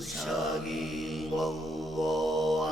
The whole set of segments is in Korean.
샤기 거워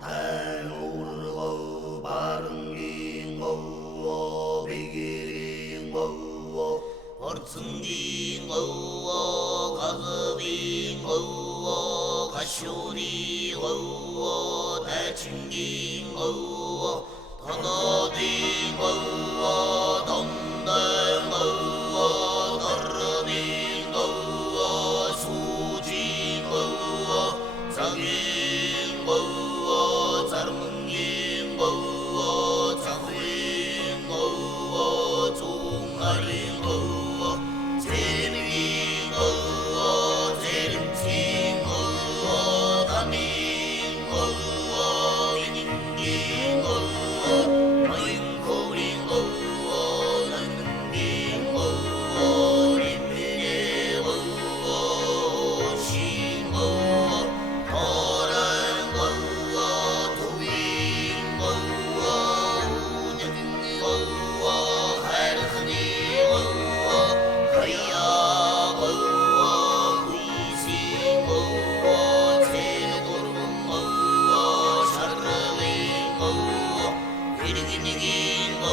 알тай 울거 바른기 거워 비기리 거워 얼승기 거워 가급이 거워 가쇼리 거워 대칭기 거워 더너디 거워 덤달 거워 더르니 거워 수지 거워 자기 거워 자르문기 거워 자후인 거워 종아리 거워 재림이 거워 재림치 거워 담이 거워 이닝기 거워 마인코리 거워 난능기 거워 림미네 거워 시 거워 거란 거워 도인 거워 우녀긴 거워 하르니 거워 하야 거워 위시 거워 제도르군 거워 샤르리 거워 이리기니긴 거워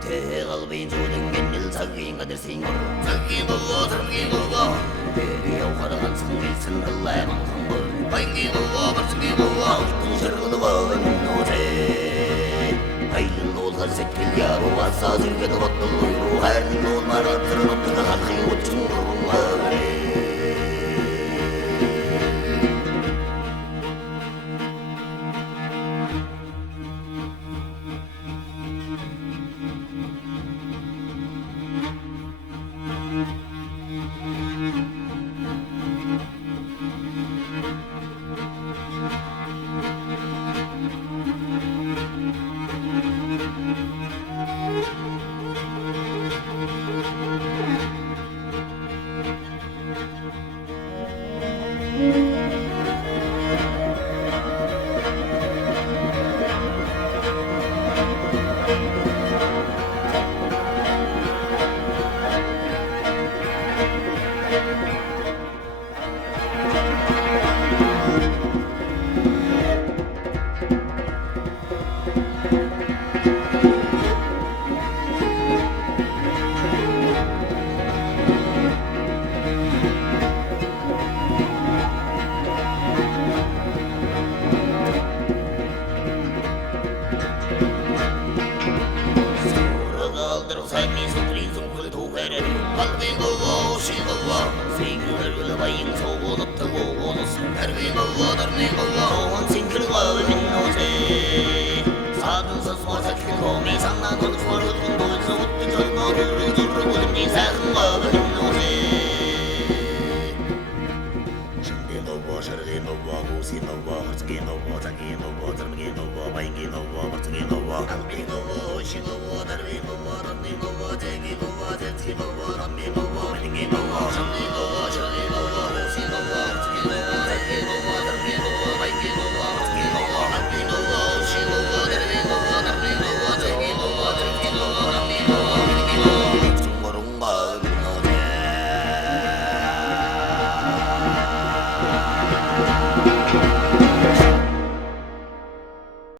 대갈빈 조등겐 일사기인가 될 생각 자기 보고 사람기 보고 대리여 화려한 성질 쓴달래 망상벌 바인기 보고 발승기 보고 아우리꾼 셔르고도 거는 노제 하이는 노살 새끼야로 와서 즐겨도 것들로 하이는 노 말아 들어놓다가 하카이 오충 모르고 말해 Albi no, she no, that we no, that we no, that we no,